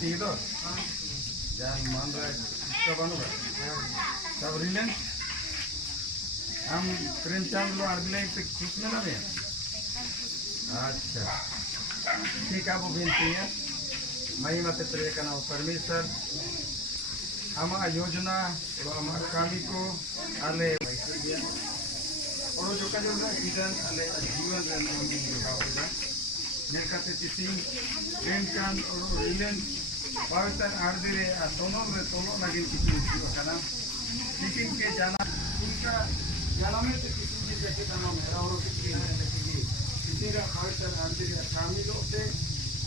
binti itu jangan mandra इसका बनूंगा सब रिलेंस हम प्रेमचंद लो अगले पे खुश में ना भैया अच्छा ठीक है वो विनती है महिमा ते प्रे करना परमेश्वर हम योजना और हमारे कामी को आले और जो का जो ना इधर आले जीवन रहना हम होगा नेकाते तिसी प्रेमचंद और रिलेंस पवित्र आर्दिरे दोनों लगे किसी करना लेकिन के जाना इनका जाना में तो किसी जैसे करना मेरा और किसी का पवित्र आर्दिरे शामिल होते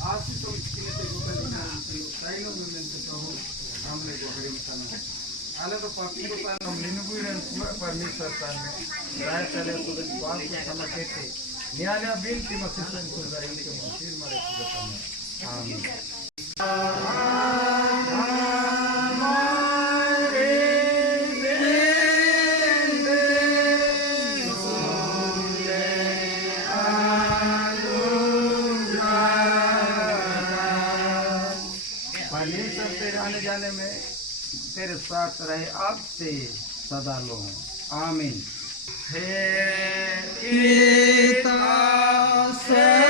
आज से तो किसी ने तो साइलो में तो प्रभु हमने को हरी मसाना आले तो पापी को तान हम लिनुबुरन परमेश्वर तान में राय चले तो बात को समझते थे न्याय बिनती मसीह को जाने के मसीह मारे पूरा करना आमीन परमेश्वर तेरे आने जाने में तेरे साथ रहे अब से सदा लो आमीन हे पिता से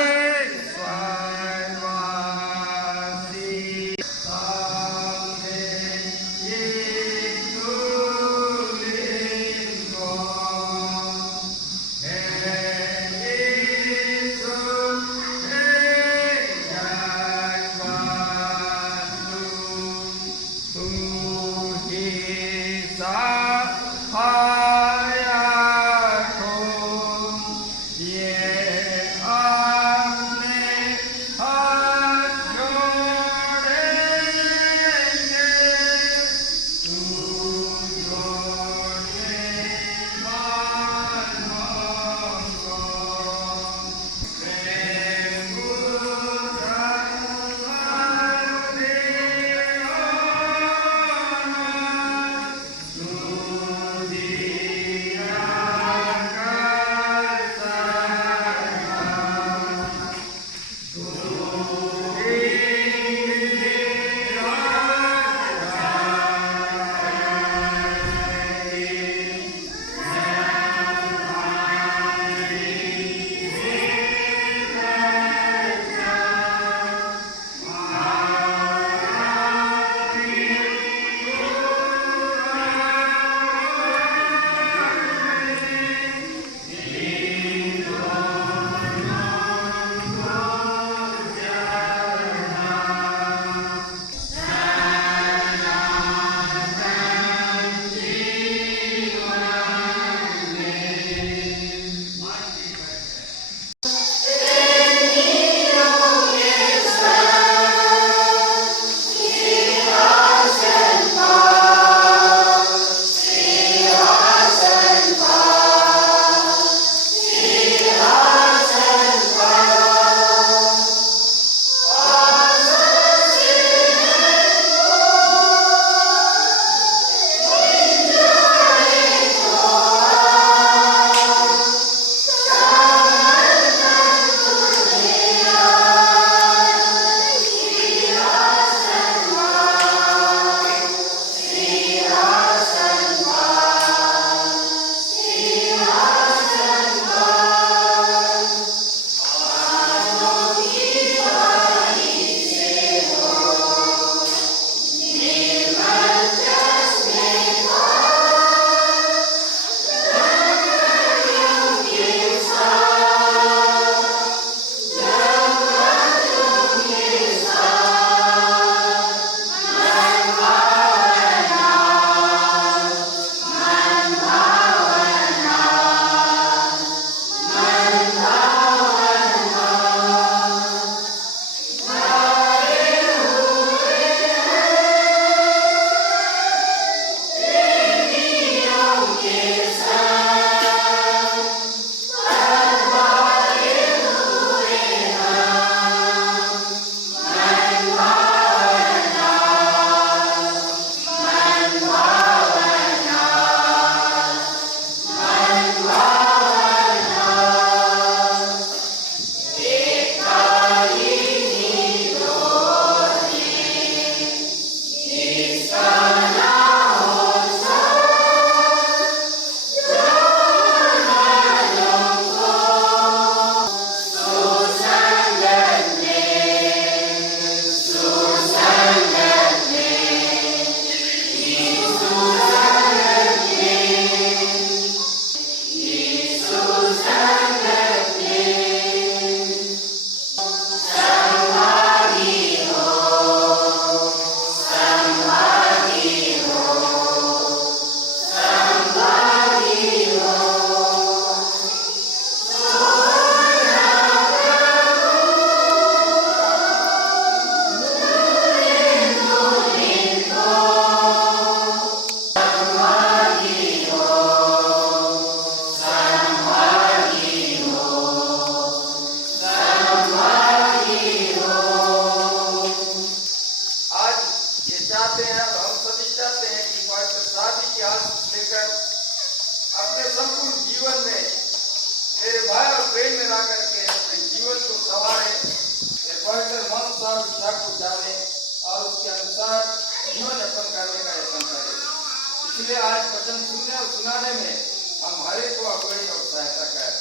से आज वचन सुनने और सुनाने में हम हर एक को अगुवाई और सहायता कर।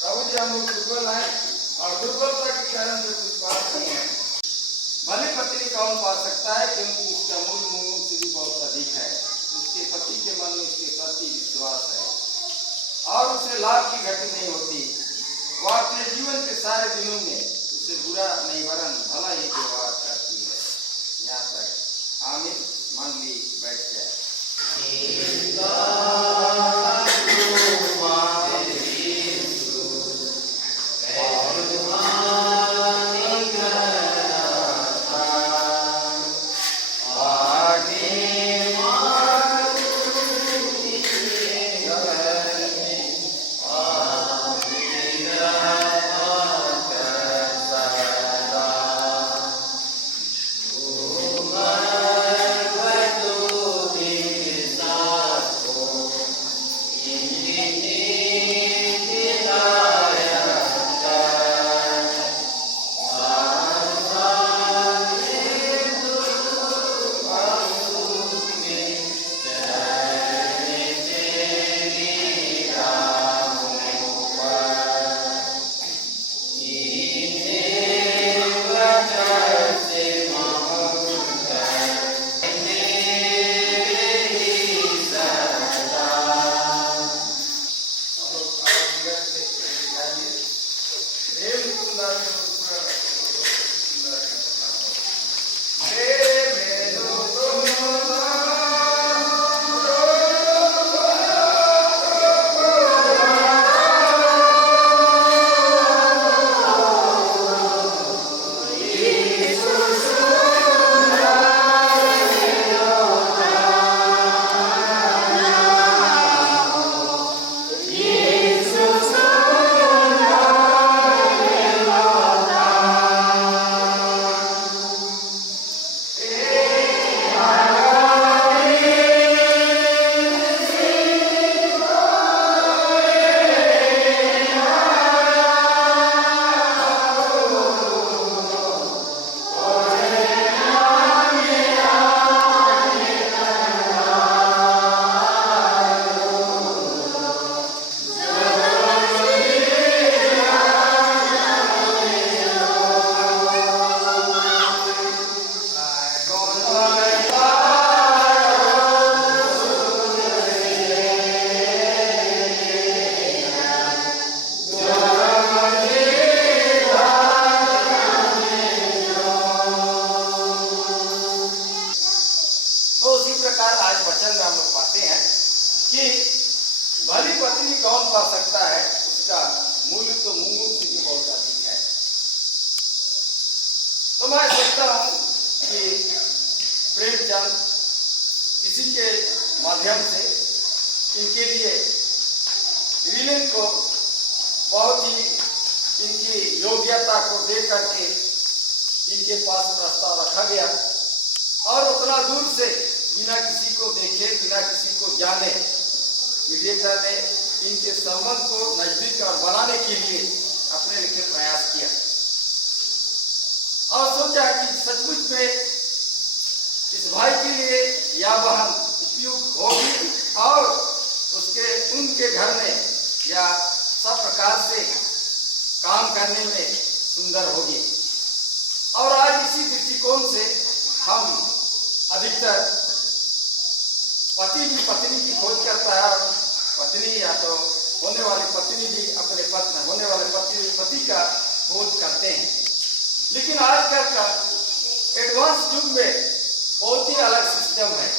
प्रभु जी हम लोग दुर्बल हैं और दुर्बलता के कारण से कुछ बात नहीं है। भली पत्नी कौन पा सकता है, क्योंकि उसका मूल मूल से भी बहुत अधिक है। उसके पति के मन में उसके प्रति विश्वास है और उसे लाभ की घटी नहीं होती। वह अपने जीवन के सारे दिनों में उसे बुरा नहीं वरन भला ही व्यवहार करती है। यहाँ तक आमीन। मान ली बैठ जाए। भली पत्नी कौन पा सकता है, उसका मूल्य तो मूंगों से भी बहुत अधिक है। तो मैं सोचता हूं कि प्रेमचंद किसी के माध्यम से इनके लिए रिलेन को बहुत ही इनकी योग्यता को देख करके इनके पास प्रस्ताव रखा गया और उतना दूर से बिना किसी को देखे बिना किसी को जाने मीडिएटर ने इनके संबंध को नजदीक और बनाने के लिए अपने लिखे प्रयास किया और सोचा कि सचमुच में इस भाई के लिए यह बहन उपयुक्त होगी और उसके उनके घर में या सब प्रकार से काम करने में सुंदर होगी। और आज इसी दृष्टिकोण से हम अधिकतर पति भी पत्नी की खोज करता है और पत्नी या तो होने वाली पत्नी भी अपने होने वाले पति का खोज करते हैं। लेकिन आजकल का एडवांस युग में बहुत ही अलग सिस्टम है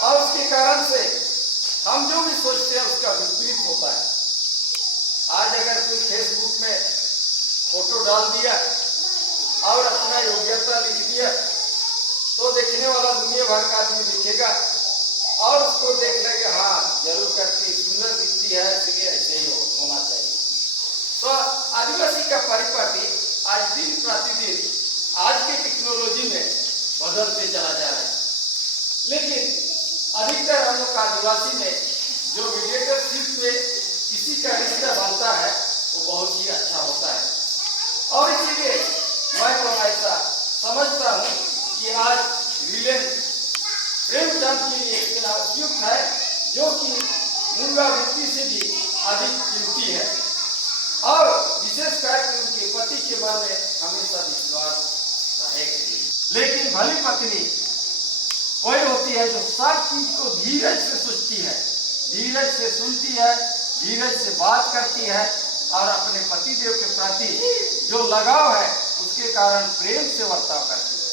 और उसके कारण से हम जो भी सोचते हैं उसका विपरीत होता है। आज अगर कोई फेसबुक में फोटो डाल दिया और अपना योग्यता लिख दिया तो देखने वाला दुनिया भर का आदमी दिखेगा और उसको देख लेंगे, हाँ जरूर करके सुंदर दिखती है इसलिए ऐसे ही होना चाहिए। तो आदिवासी का परिपाटी आज दिन प्रतिदिन आज के टेक्नोलॉजी में बदलते चला जा रहा है। लेकिन अधिकतर हम लोग आदिवासी में जो मीडिएटरशिप में किसी का रिश्ता बनता है वो बहुत ही अच्छा होता है और इसीलिए मैं तो ऐसा समझता हूँ कि आज रिलेन प्रेम प्रेमचंद के लिए इतना उपयुक्त है, जो कि मूंगा वृत्ति से भी अधिक कीमती है, और विशेषकर उनके पति के मन में हमेशा विश्वास रहेगा। लेकिन भली पत्नी वही होती है जो सब चीज को धीरज से सोचती है, धीरज से सुनती है, धीरज से बात करती है, और अपने पति देव के प्रति जो लगाव है उसके कारण प्रेम से वर्ताव करती है।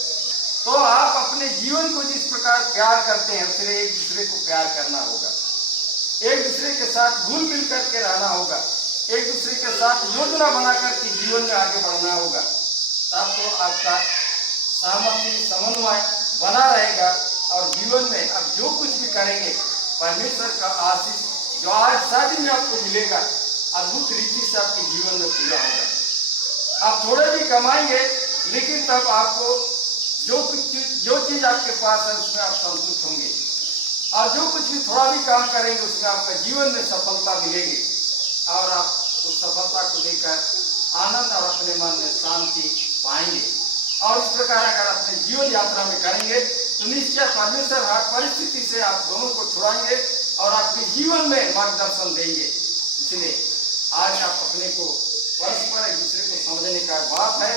तो आप अपने जीवन को जिस प्रकार प्यार करते हैं, उसे एक दूसरे को प्यार करना होगा, एक दूसरे के साथ घुल मिल करके रहना होगा, एक दूसरे के साथ योजना बना करके जीवन में आगे बढ़ना होगा। तब तो आपका सहमति समन्वय बना रहेगा, और जीवन में अब जो कुछ भी करेंगे परमेश्वर का आशीष जो आज शादी में आपको मिलेगा, अद्भुत रीति से आपके जीवन में पूरा होगा। आप थोड़े भी कमाएंगे, लेकिन तब आपको जो चीज आपके पास है उसमें आप संतुष्ट होंगे, और जो कुछ भी थोड़ा भी काम करेंगे उसमें आपका जीवन में सफलता मिलेगी, और आप उस सफलता को लेकर आनंद और अपने मन में शांति पाएंगे। और इस प्रकार अगर अपने जीवन यात्रा में करेंगे तो निश्चय परमेश्वर हर परिस्थिति से आप दोनों को छुड़ाएंगे और आपके जीवन में मार्गदर्शन देंगे। इसलिए आज आप अपने को परस्पर एक दूसरे को समझने का बात है,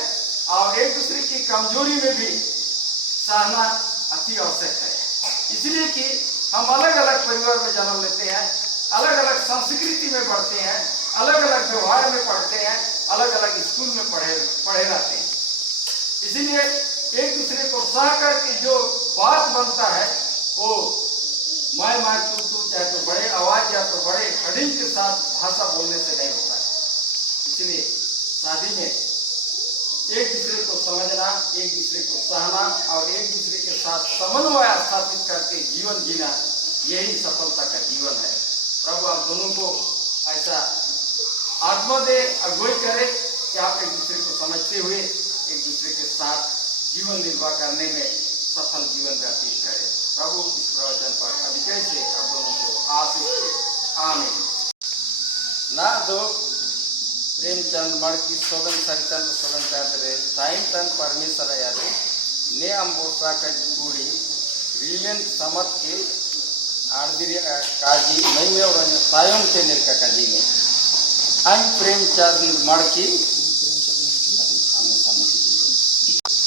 और एक दूसरे की कमजोरी में भी सहना अति आवश्यक है। इसलिए कि हम अलग अलग परिवार में जन्म लेते हैं, अलग अलग संस्कृति में बढ़ते हैं, अलग अलग व्यवहार में पढ़ते हैं, अलग अलग स्कूल में पढ़े रहते हैं। इसलिए एक दूसरे को सह करके जो बात बनता है वो मैं तू चाहे तो बड़े आवाज या तो बड़े कठिन के साथ भाषा बोलने से नहीं होता है। इसलिए शादी में एक दूसरे को समझना, एक दूसरे को सहना और एक दूसरे के साथ समन्वय स्थापित करके जीवन जीना, यही सफलता का जीवन है। प्रभु आप दोनों को ऐसा आत्मा दे, अगुवाई करे कि आप एक दूसरे को समझते हुए एक दूसरे के साथ जीवन निर्वाह करने में सफल जीवन व्यतीत करें। प्रभु इस प्रवचन पर अधिक से आप दोनों को आशीष दे। आमीन। ना दो प्रेमचंद मड़की सोगन सरितन सोगन कहते साइन तन परमेश्वर यारे ने अंबोसा का कूड़ी रीलेन समत के आर्दिरी काजी नहीं में और सायों के निर्का काजी में अन प्रेमचंद मड़की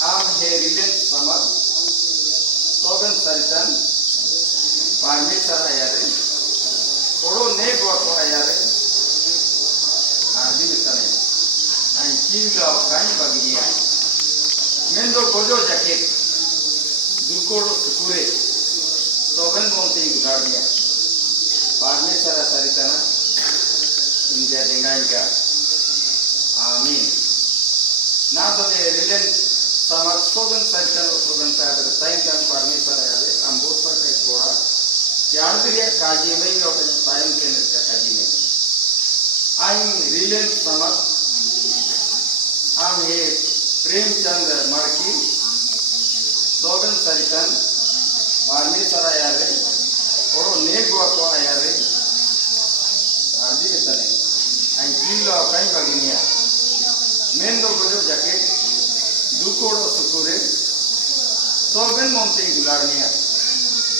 हम हे रीलेन समत सोगन सरितन परमेश्वर यारे ओड़ो ने गोतो यारे आदि में तने आई चीला काई बगिया मेंदो गोजो जैकेट दुकोड़ो सुकुरे सोगन मोंते गुलाबिया परमेश्वर सरितना इंडिया देंगाइका आमीन। ना तो ये रिलेन समत सोगन सरितन और सोगन तादर ताइंकन परमेश्वर यारे अंबोसा का कोड़ा यार्दिया काजी में भी और ताइम के निर्का काजी में आई रिलेन समत आम हे प्रेमचंद मड़की सोगन सरितन परमेश्वर यारे ओड़ो नेगवा को यारे आदि में तने आई चीलो कई बगिनिया मेंदो गोजो जैकेट दुकोड़ो सुकुरे सोगन मोंते गुलारनिया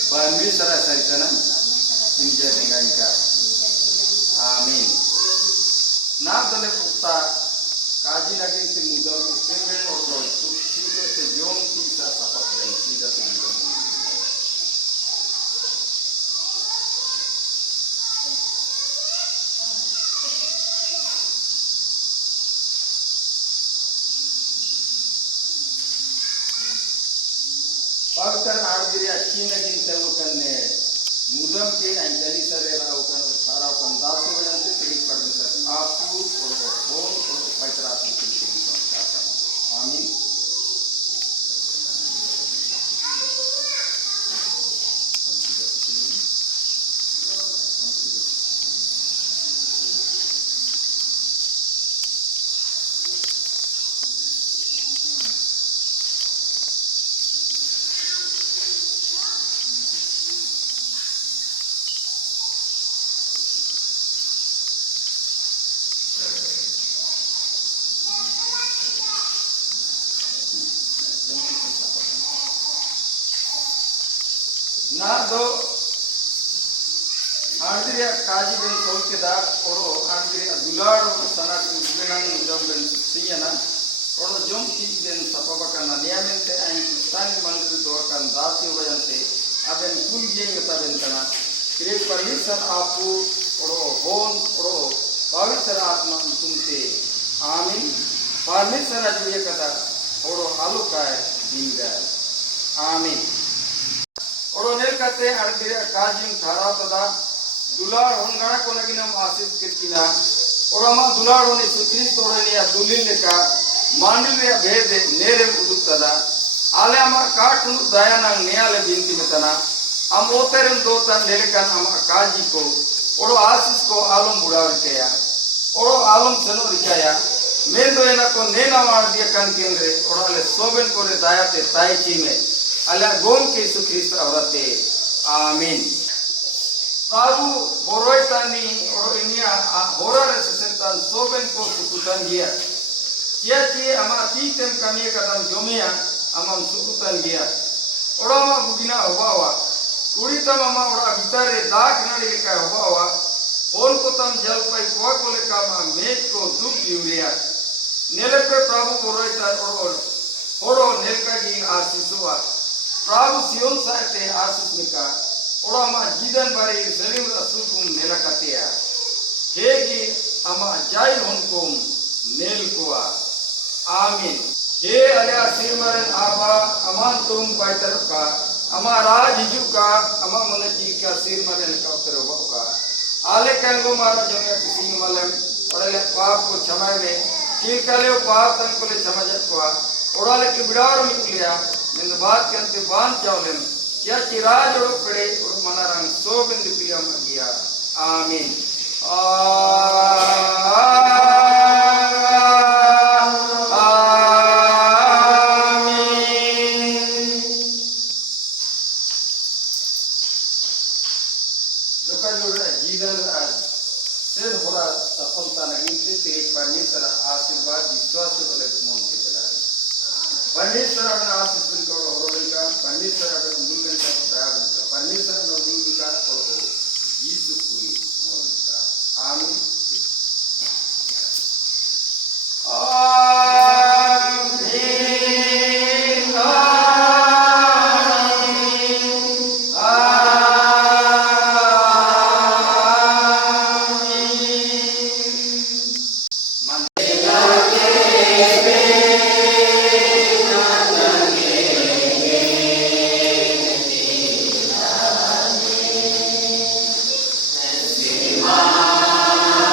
परमेश्वर सरितना इंडिया देंगाइका आमीन। ना दले पुक्ता काजी लगिन से मुदम सेवे और तो सीधे से जोम की सा सपत गई सीधा से मुदम पवित्र आर्द्री अच्छी लगिन से वो करने मुदम के अंजलि सरे राउकन सारा कंदास से बनते तेरी परमेश्वर आपको और बोल और पवित्र आत्मा की संस्कार करना। आमीन। ना दो आंध्रिया काजी बेन सोल के दा ओरो आंध्रिया दुलाड़ सना कुबेनांग जम बेन सियाना ओरो जोम की बेन सपा का नियमित आई कुस्तानी मंदिर दो kan दासी वजनते अबेन कुल जेंग तबेन तना क्रिए परमेश्वर आपू ओरो होन ओरो पवित्र आत्मा तुमते आमीन परमेश्वर जुए कदा ओरो हालो काय दिंगा आमीन ओरो नेल कते आंध्रिया काजी थारा तदा दुलार होनगणा को नगिनम आशीष कितना और अमा दुलार होने सुत्री तोड़ने या दुलिन का मांडल या भेद नेरे उदुक तदा आले अमा काट नु दयाना नेयाले बिंती में तना हम ओतेरन दो तन लेकर अमा काजी को और आशीष को आलम बुढ़ाव किया और आलम सनो रिकाया मैं तो ये ना को नेना मार दिया कान केंद्रे और आले सोबेन को रे दया ते ताईची में आले गोम के सुख्रिस्त अवरते आमीन प्रभु बोरोइतानी और इनिया होरा रे सेंतान सोबेन को सुकुतान गिया किया कि अमा तीतेम कमी कदम जोमिया अमम सुकुतान गिया और अमा बुगिना होबावा कुड़ीतम अमा और भीतरे दाग नड़ी का होबावा होन को तम जल पाई को लेका मा मेज को दुख यूरिया नेले पे प्रभु बोरोइतान और होरो नेलका की आशीषवा प्रभु सियोन साते आशीष निका ओरा मा जीदन बारे जरीम रसूकुम नेला कतिया हेगी अमा जाई होनकुम नेल कुआ आमीन हे अलिया सिमरन आबा अमान तुम पाइतर का अमा राज हिजू का अमा मन जी का सिमरन का उतर का आले कंगो मारा जमे किसी मलम ओड़ले पाप को क्षमा में किल कले पाप तन को ले क्षमा जत को ओड़ाले की बिडार मिलिया निंद बात के अंत बांध चावलन क्या चिराज और पड़े और मनारंग सो बिंद पिया मगिया आमीन जो का जो जीवन आज सिर होरा सफलता नहीं तेरे परमेश्वर आशीर्वाद विश्वास से बोले मन से चला परमेश्वर अपना आशीष बिन को हो का परमेश्वर अपना मूल का दया का परमेश्वर अपना मूल का और यीशु कोई मूल का आमीन Amen.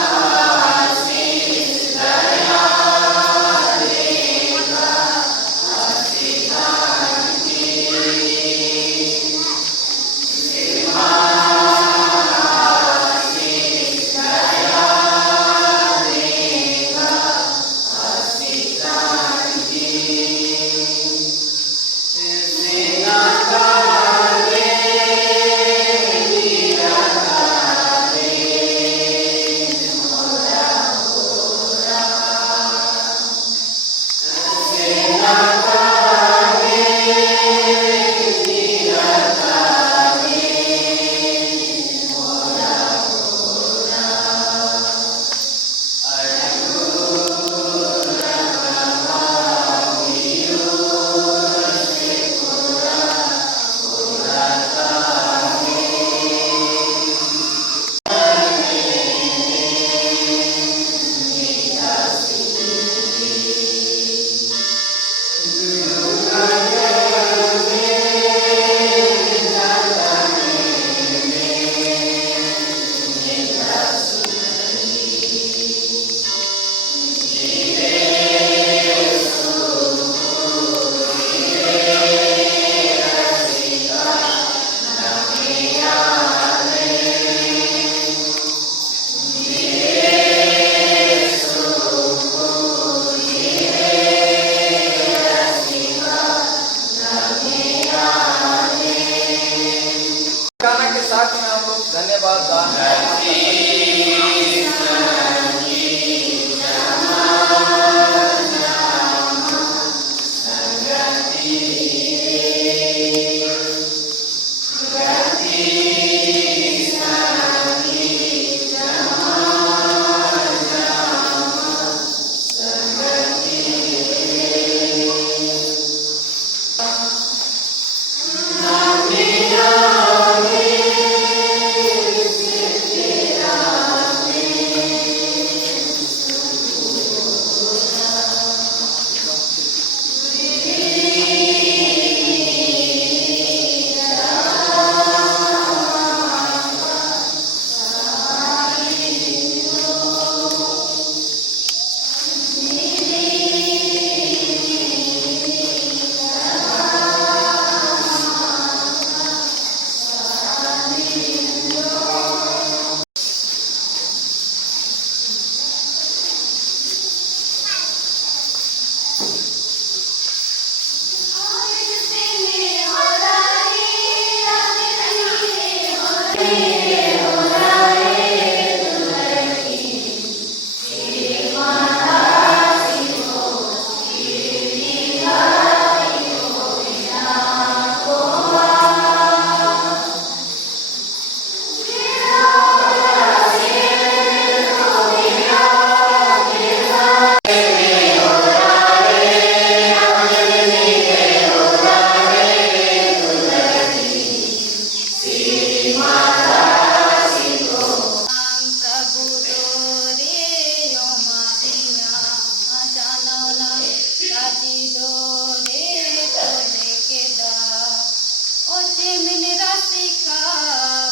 रसिका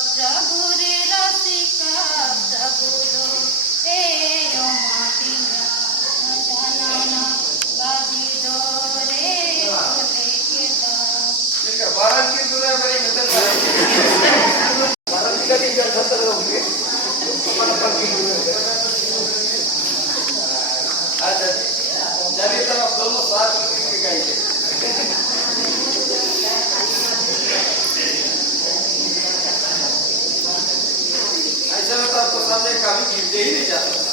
प्रभु रे रसिका प्रभु दो ए ओ माटिया जाना गादी दो रे बोले के दा इनका बारात की दुनिया बड़ी मिसल बारात का दिन जब खतर होंगे अपन की अच्छा जब तक आप दोनों साथ मिलकर गाएंगे ऐसा में तो आपको सामने कभी गिरते ही नहीं जाता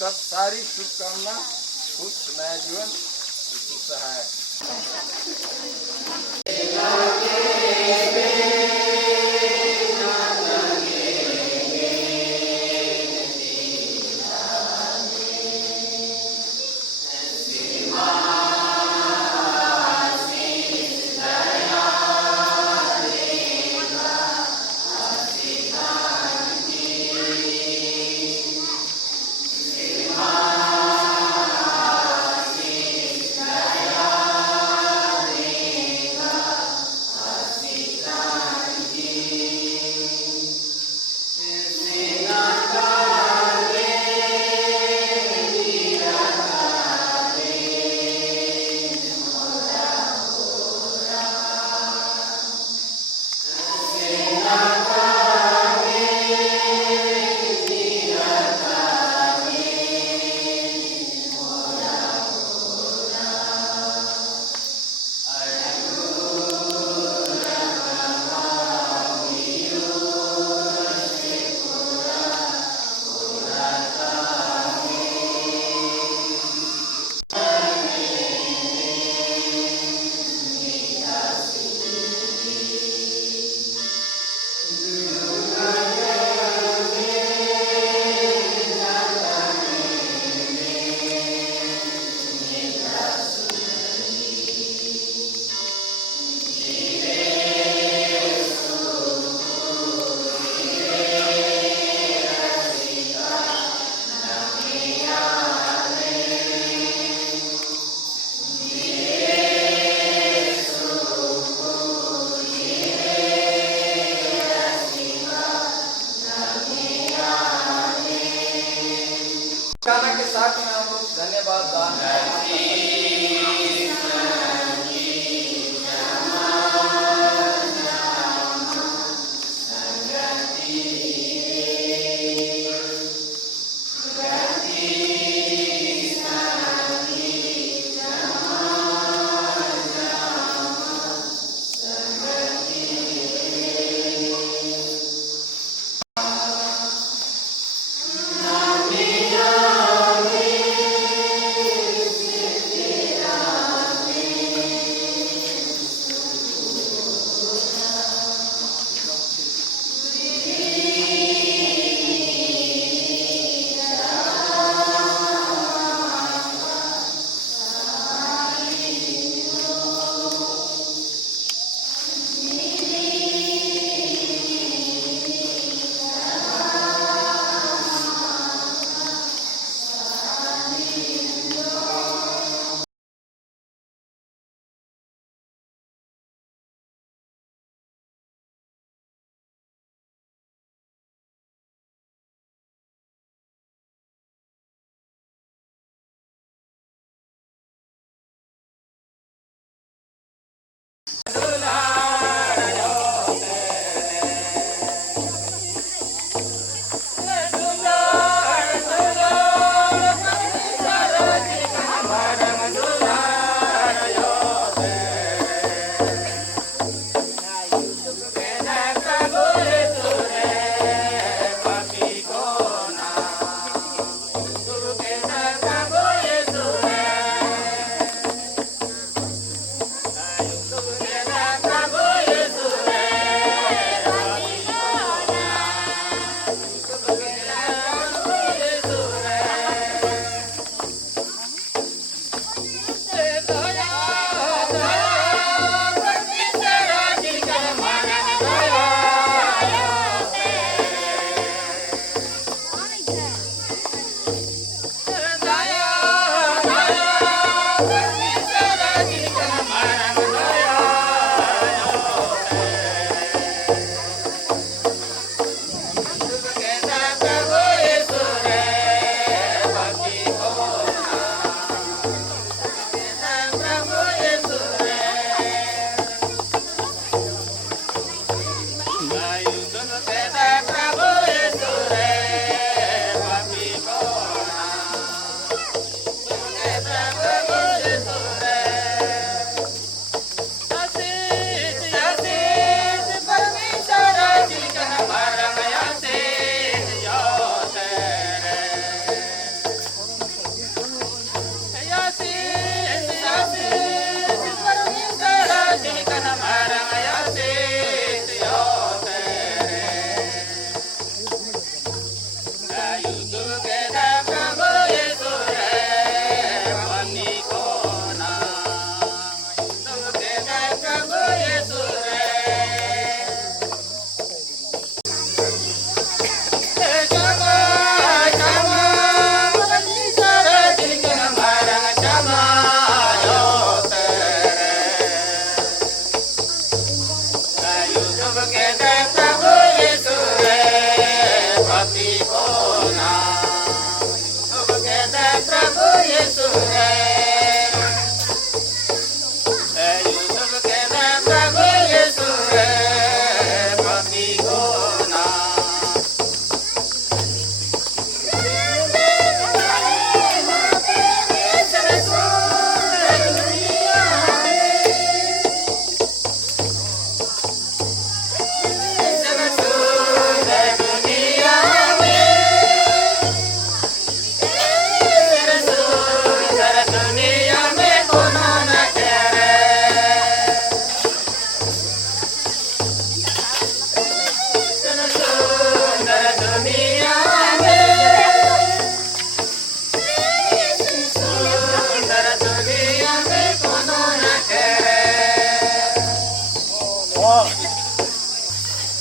सब सारी शुभकामना खुश नया जीवन सहाय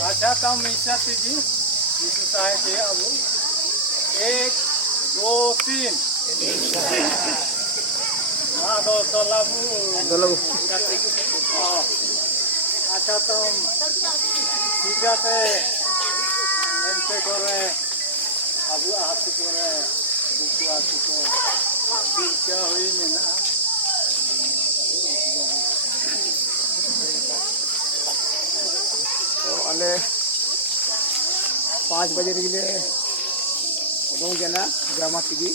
अच्छा तम ईसा तीजी यीशु साहेब के अब 1 2 3 हाँ तो लाबू अच्छा तम सीधाते एंटे करे अबू हाथ करे बुकु आसु को क्या हुई ना तो अले 5 बजे रिले उदों जना जामा तिगी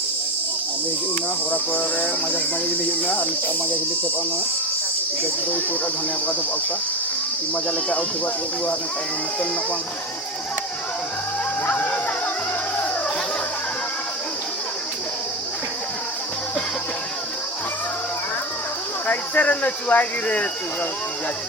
अले हिजुना होरा पर मजाक मजाक हिजुना अले मजाक हिजु से पाना जब दो तो धन्यवाद बका दो औसा कि मजा लेके आउ थबा गुआ ने टाइम निकल न पांग कैसे रे नचुआगी रे तू जाजी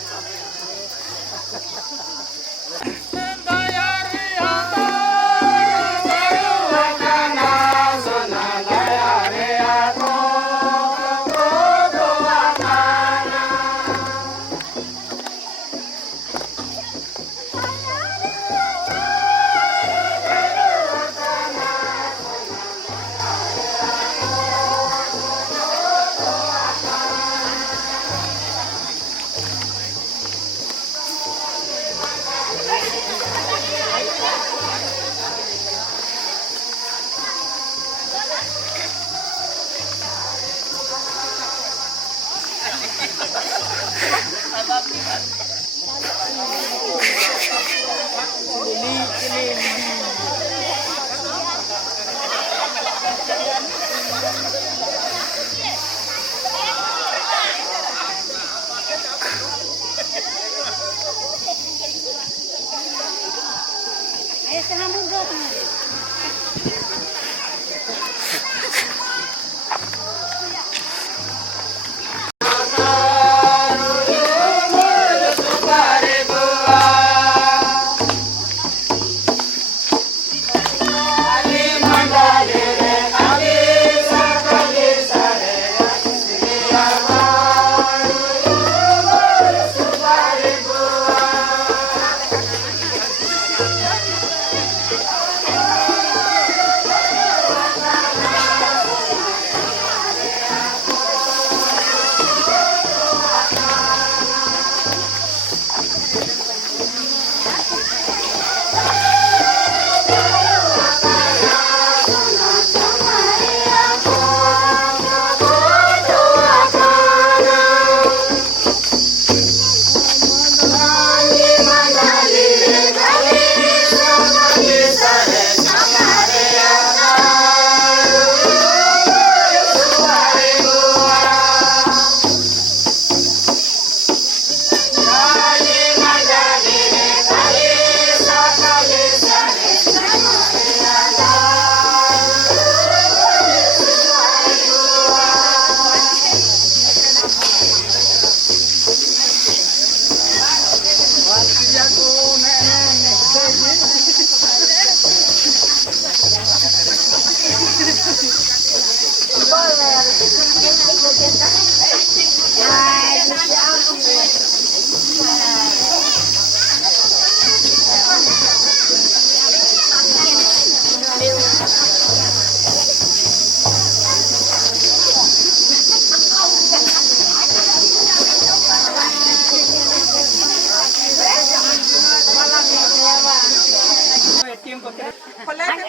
खोला के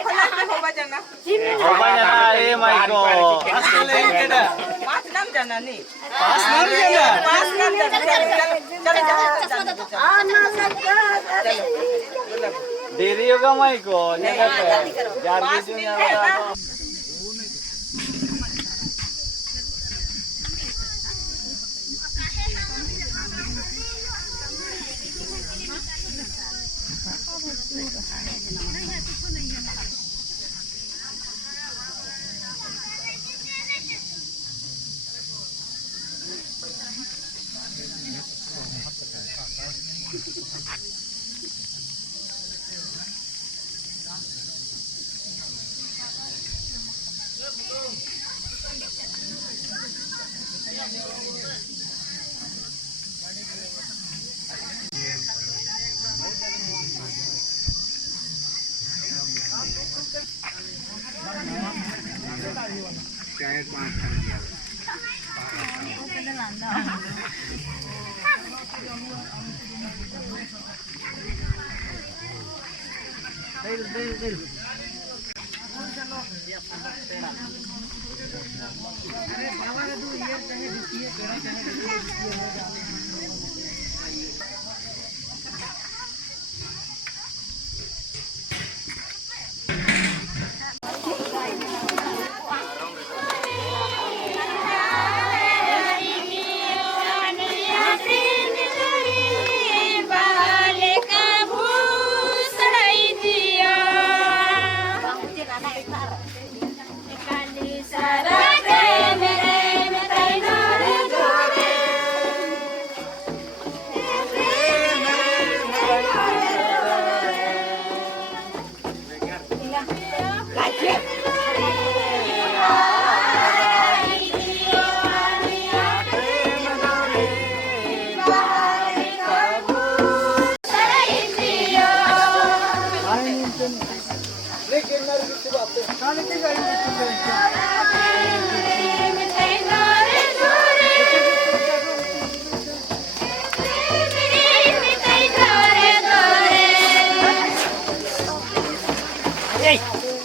होबा जाना पांच नाम जाना नहीं पांच नाम जाना चलो देरी होगा माई को Thank you.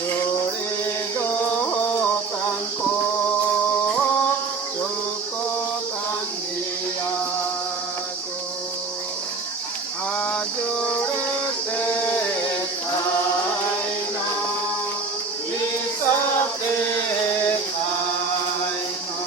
Jore do tangko joko tandiako ajure te kaino bisa te kaino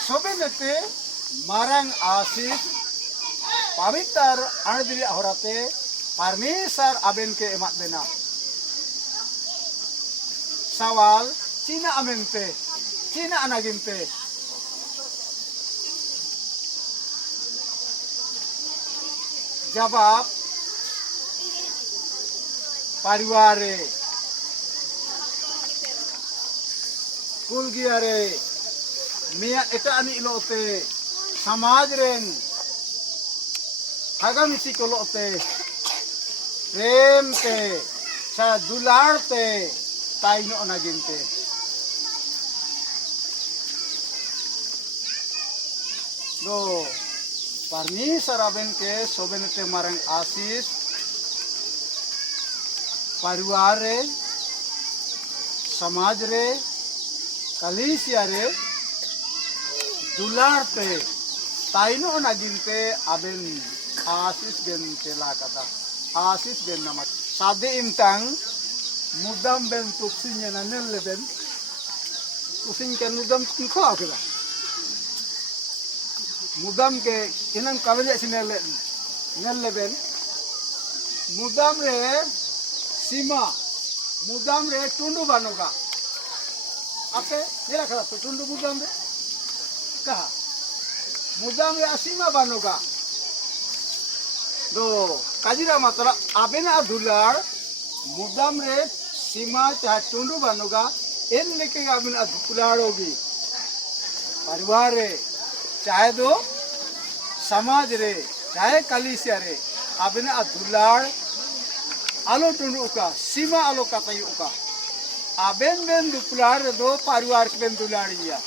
Sobenete marang asis pamitar anadiri ahorate parmesar aben ke emat bena sawal Cina amente Cina anaginte jawab pariware kulgiare मिया एटा अनि इलोते समाज रेन हगामिसी कोलोते प्रेम ते सा दुलार ते ताइनो अनागिनते दो परमेश्वर अबेन के सोबेनते मारंग आशीष परिवार रे समाज रे कलीसिया रे दुलार पे ताइनो नागिनते अबेन आशीष बेन तेला कदा आशीष बेन नमक सादे इमतांग मुदम बेन तुसिन ना नेल बेन तुसिन के मुदम किखो आकेदा मुदम के इनम कवले सिनेल नेल बेन मुदम रे सीमा मुदम रे टुंडू बानोगा आपे नेला खड़ा तो टुंडू मुदम रे कहा मुदाम रे असीमा बानोगा दो काजीरा मात्रा आबेना दुलार मुदाम रे सीमा चाहे टुंडू बानोगा इन लेके आबेना दुलार होगी परिवार रे चाहे दो समाज रे चाहे कलीसिया रे आबेना दुलार आलो टुंडू का सीमा आलो कतई का आबेन बेन दुलार दो परिवार के बेन दुलारिया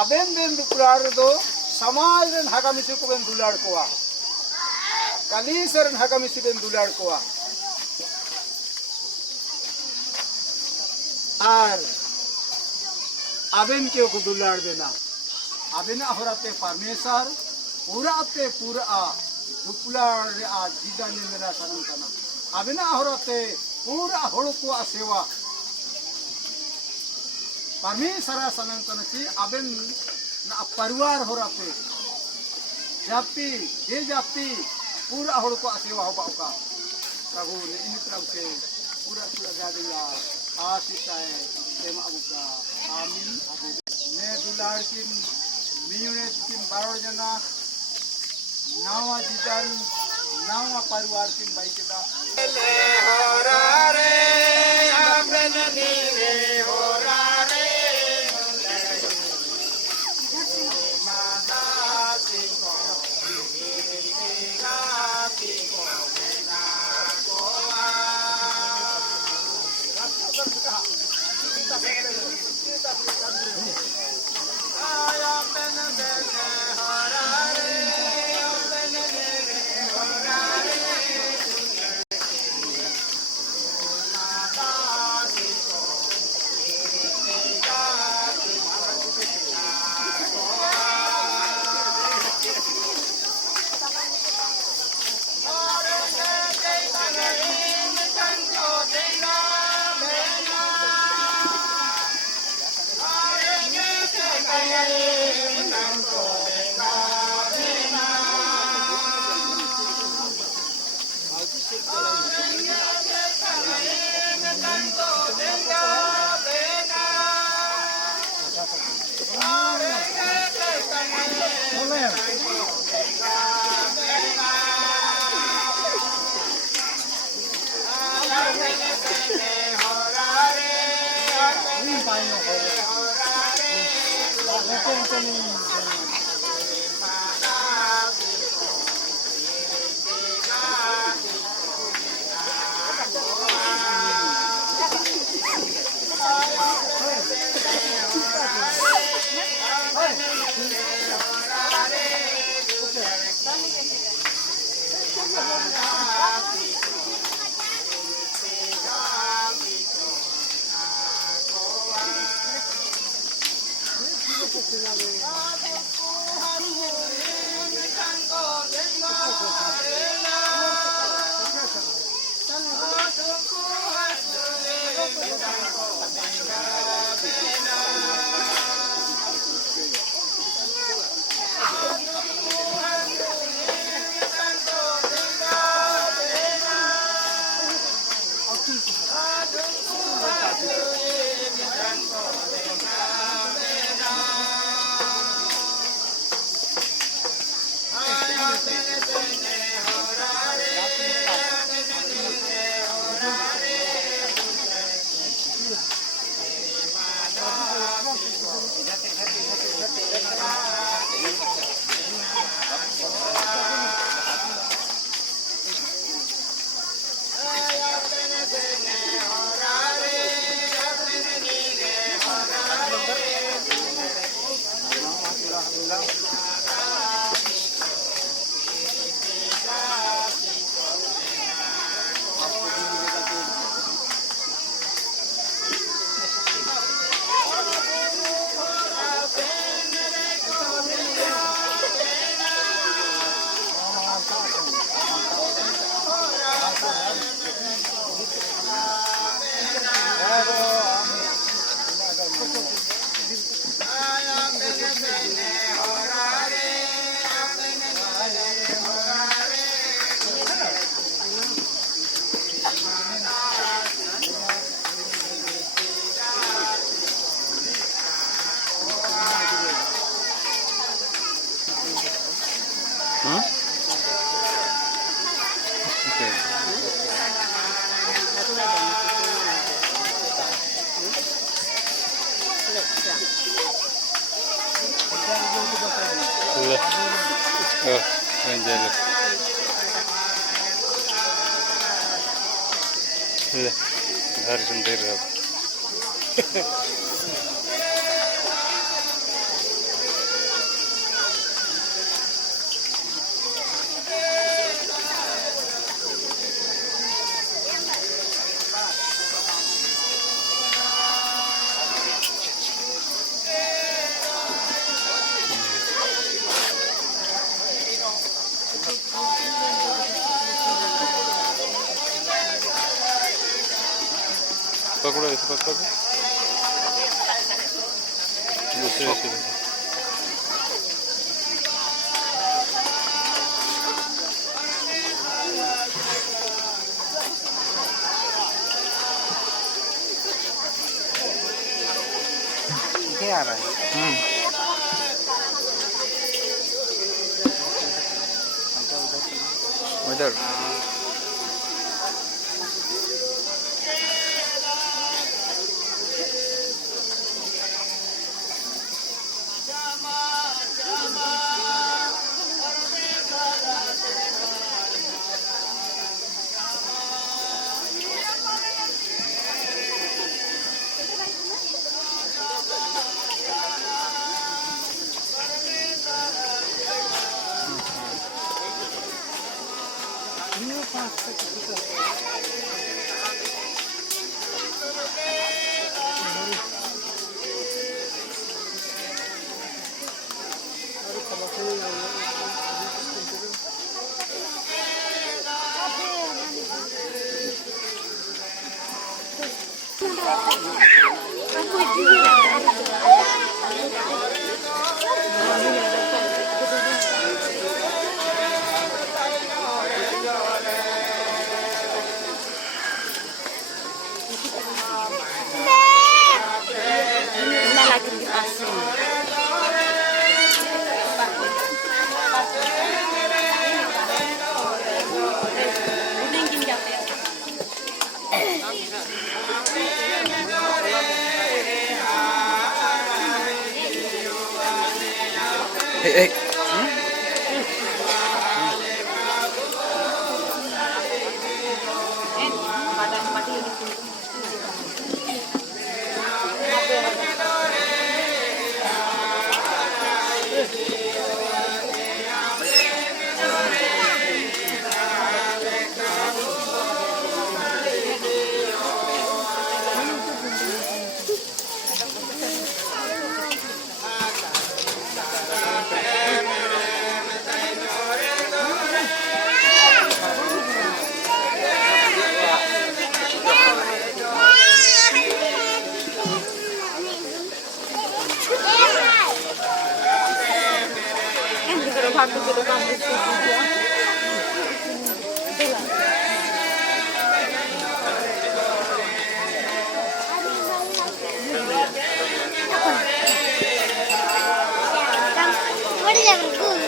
आबेन बेन दुलार दो समाज रेन हगामिसी को बेन दुलार कोआ कलीसिया रेन हगामिसी बेन दुलार कोआ आर आबेन के को दुलार देना आबेन ahorate परमेश्वर पूरा ते पूरा दुलार रे आ जीदा ने मेरा सनम kana आबेन ahorate पूरा होड़ को सेवा परमेश्वर सनातन ची अबेन ना परिवार हो रहे जाति ये जाति पूरा होड़ को सेवा हो पाऊका प्रभु ने इन प्रभु के पूरा पूरा गादिया आशीष है प्रेम अबुका आमीन अबु ने दुलार की मियुने की 12 जना नावा जीवन नावा परिवार की बाई के दा ले होरा रे अबेन नीरे होरा घर सुंदर पकड़ो इसे पकड़ो दूसरे से क्या आ रहा है? उधर Aku What is that good?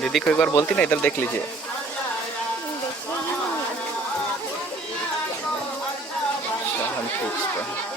दीदी को एक बार बोलती ना, इधर देख लीजिए। हम पूछते हैं।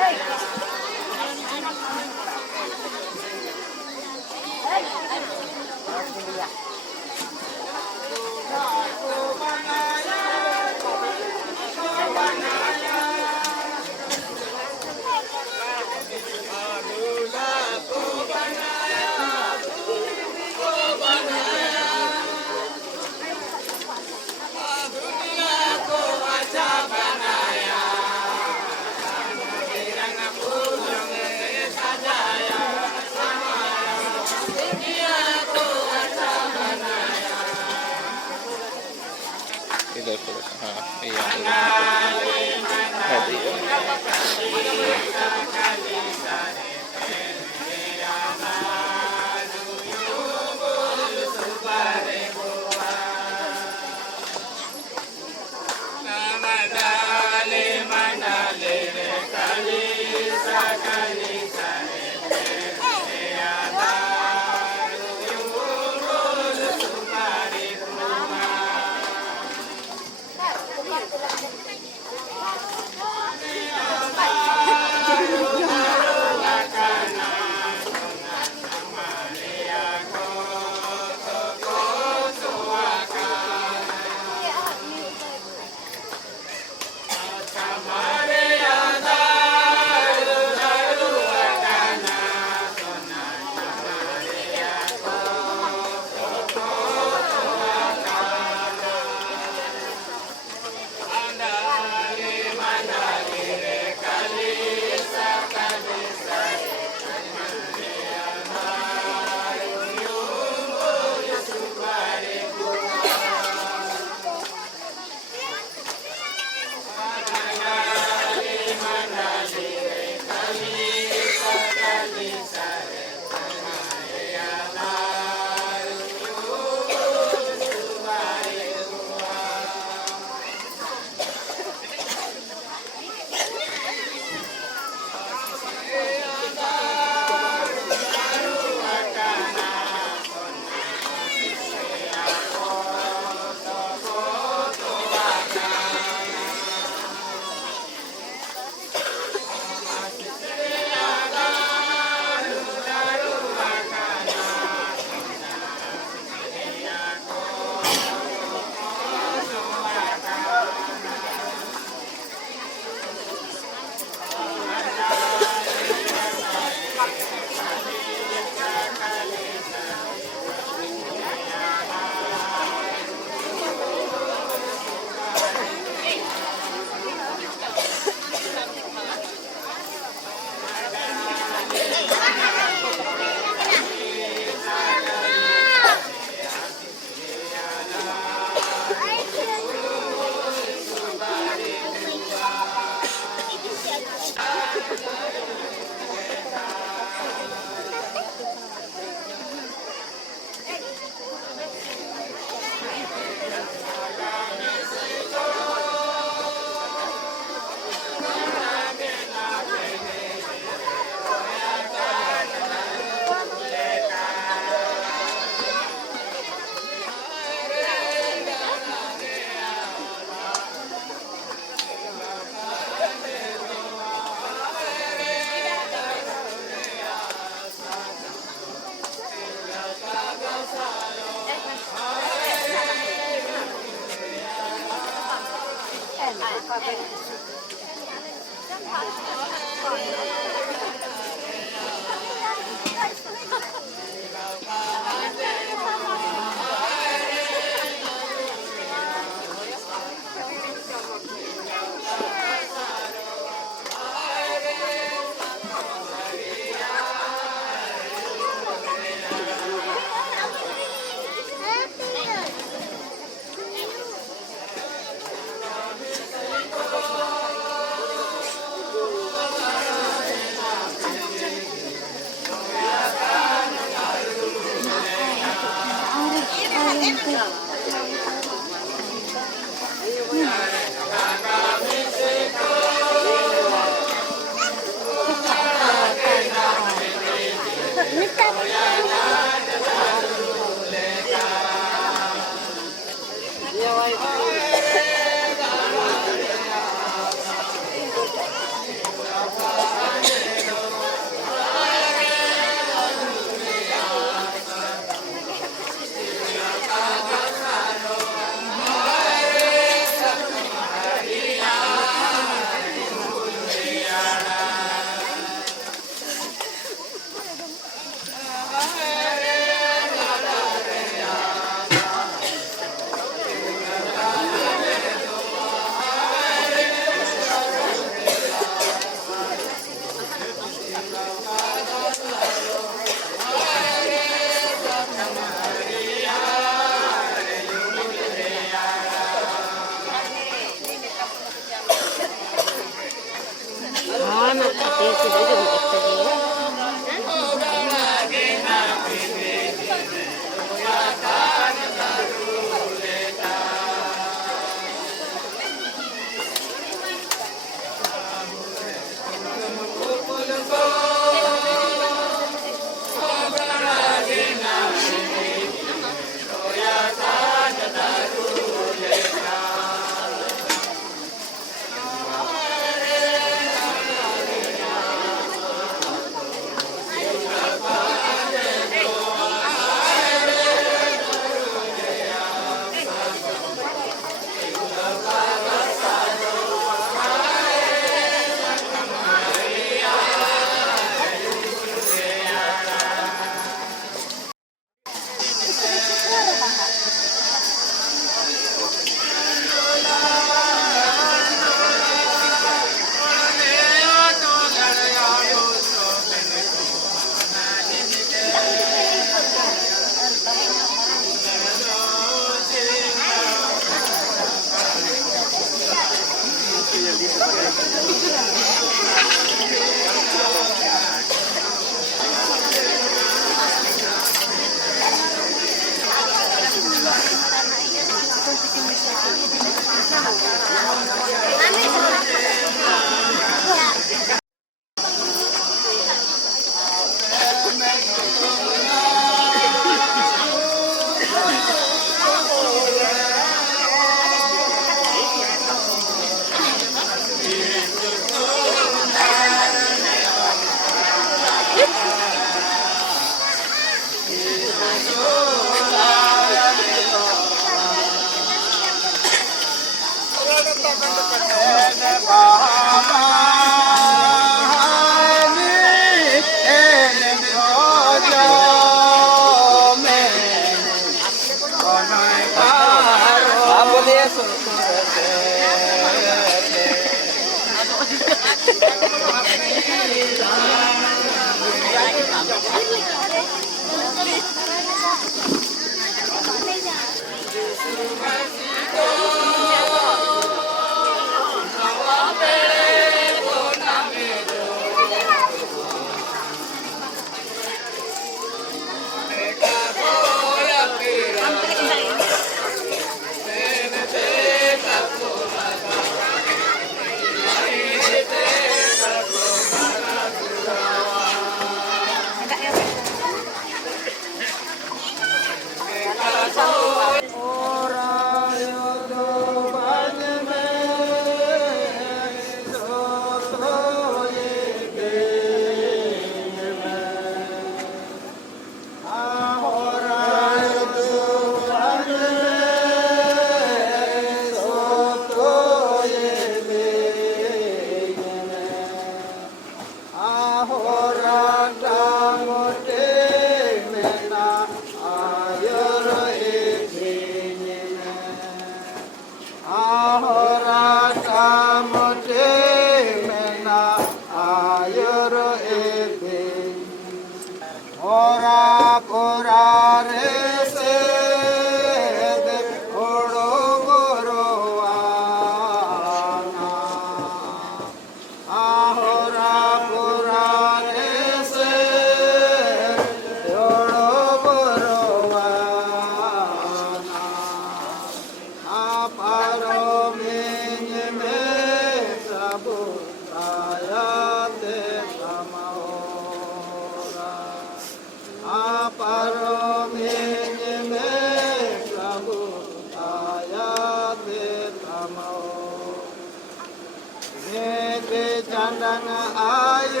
Becandang ayur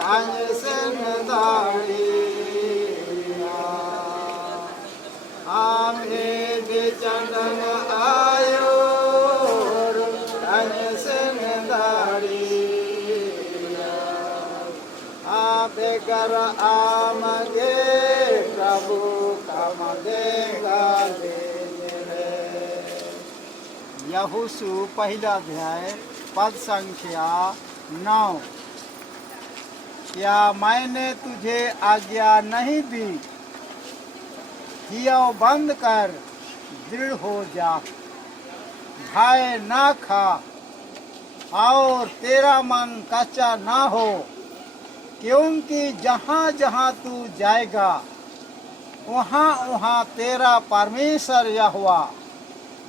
tanya senetari Ame becandang ayur tanya senetari Abekar amage Prabhu kamadega यहोशू पहला अध्याय पद संख्या 9। क्या मैंने तुझे आज्ञा नहीं दी? हिया बंद कर दृढ़ हो जा, भय ना खा और तेरा मन कच्चा ना हो, क्योंकि जहाँ जहाँ तू जाएगा वहाँ वहाँ तेरा परमेश्वर यहोवा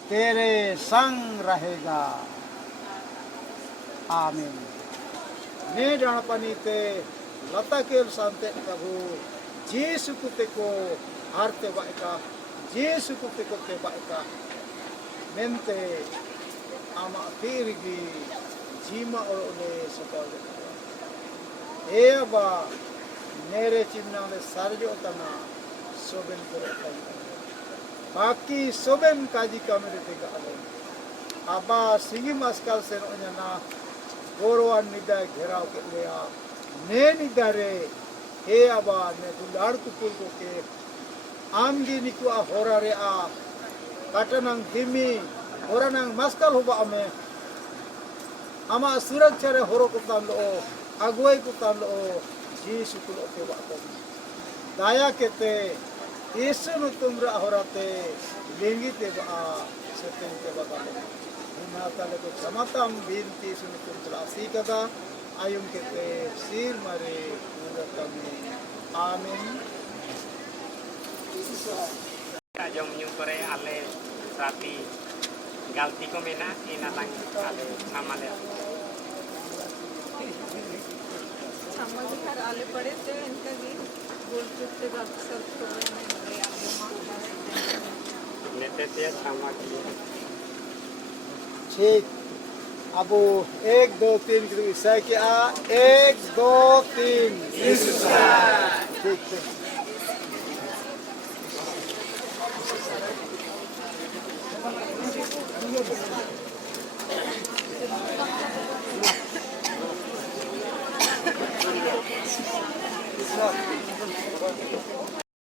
तेरे संग रहेगा। आमीन। ने डाणपनी ते लता केल शांते प्रभु जीसु कुते को आरते बाइका जीसु कुते को ते बाइका मेंते आमा फिरगी जीमा और ने सकाल ए बा मेरे चिन्ना ने सरजो तना सोबेन करे बाकी सोबेन काजी कामेरे ते गाले आबा सिंगी मस्कल से नोना गोरवान निदा घेराव के लिया ने निदारे हे आबा ने दुलाड़ कुपुल को के आमगी निकु आ होरा रे आ काटनंग हिमी होरानंग मस्कल होबा अमे आमा सुरक्षा रे होरो को तान लो अगुवाई को तान लो जीसु को के बात दाया केते यीशु न तुमरा होराते लेंगी ते बा सत्यन ते बगाले नाताले को क्षमताम बिनती सुन तुम त्रासी कदा आयुम केते सिर मारे नरतमे आमीन। जम ᱧᱩ करे आले राती गलती को मेना ina lang आले सामाले समाज हर आले पड़े थे इनका भी बोल चुके बात सब तो मैंने नेते से सामा की ठीक। अब 1 2 3 की ईसा के आ 1 2 3 ठीक ठीक। It's not.